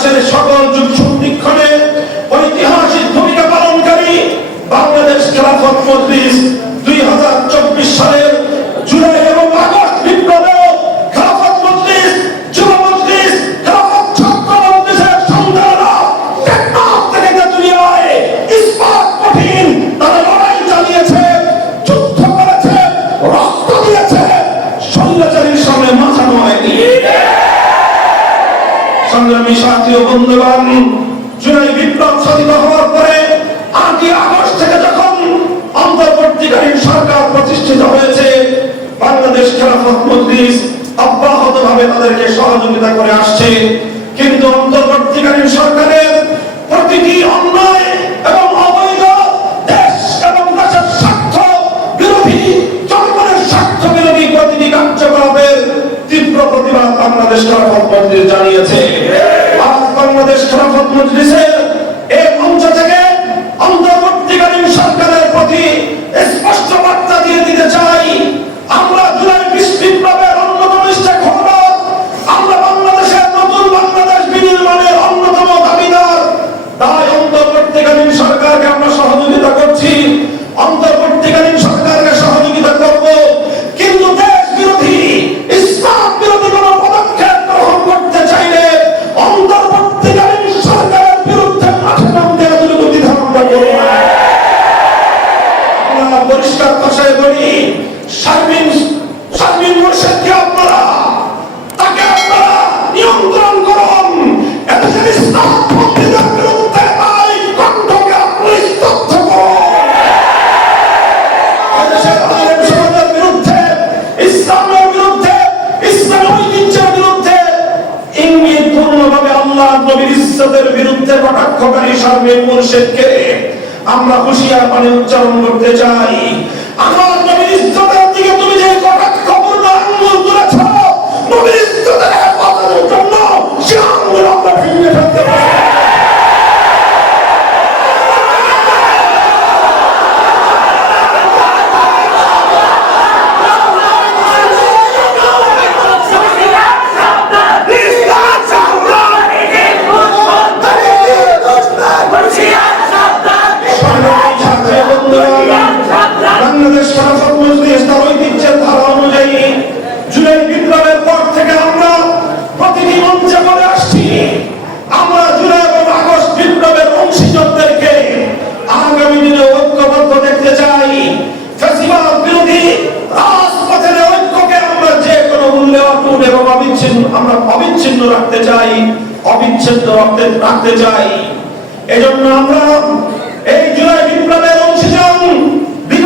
ইতিহাসের সকল যুগ সন্ধিক্ষণে ঐতিহাসিক ভূমিকা পালনকারী বাংলাদেশ খেলাফত মজলিস সংগ্রামী সাথী ও বন্ধুগণ, জুলাই বিপ্লব সাধিত হওয়ার পরে আটই আগস্ট থেকে যখন অন্তর্বর্তীকালীন সরকার প্রতিষ্ঠিত হয়েছে, বাংলাদেশ খেলাফত মজলিস অব্যাহত ভাবে তাদেরকে সহযোগিতা করে আসছে। কিন্তু অন্তর্বর্তীকালীন সরকারের প্রতিটি অন্যায় এবং অবৈধ দেশ এবং দেশের স্বার্থ বিরোধী, জনগণের স্বার্থ বিরোধী প্রতিটি কার্যকলাপের তীব্র প্রতিবাদ বাংলাদেশ খেলাফত মজলিস জানিয়েছে। বাংলাদেশ খেলাফত মজলিসের পূর্ণভাবে আল্লাহ নবীর ইজ্জতের বিরুদ্ধে কটাক্ষকারী সামনে মুর্শিদকে আমরা হুঁশিয়ার পানি উচ্চারণ করতে চাই। বাংলাদেশ খেলাফত মজলিস তার ঐতিহ্যের ধারা অনুযায়ী জুলাই বিপ্লবের পর থেকে আমরা প্রতিটি মঞ্চে বলে আসছি, আমরা জুলাই এবং আগস্ট বিপ্লবের অংশীজনদেরকে আগামী দিনে ঐক্যবদ্ধ দেখতে চাই। ফ্যাসিবাদ বিরোধী রাজপথের ঐক্যকে আমরা যে কোনো মূল্যে অটুট এবং অবিচ্ছিন্ন, আমরা অবিচ্ছিন্ন রাখতে চাই, অবিচ্ছেদ্য রাখতে রাখতে চাই। এজন্য আমরা এই জুলাই বিপ্লবের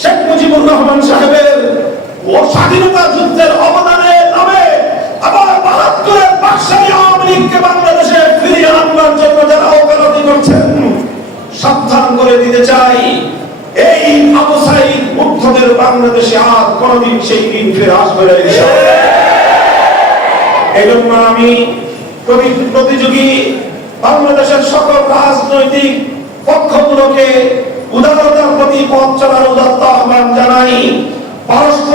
শেখ মুজিবুর রহমান সাহেবের ও স্বাধীনতা যুদ্ধের অবদানের নামে আবার বাহাত্তরের বাংলাদেশে ফিরিয়ে আনবার জন্য করছেন, সাবধান করে দিতে চাই। এই আবু সাইদ বাংলাদেশে আর কোনদিন সেই দিন ফিরে আসবে না আমি প্রতিযোগী বাংলাদেশের সকল রাজনৈতিক পক্ষগুলোকে উদারতার প্রতি পথ চলার উদাত্ত আহ্বান জানাই। পারস্পরিক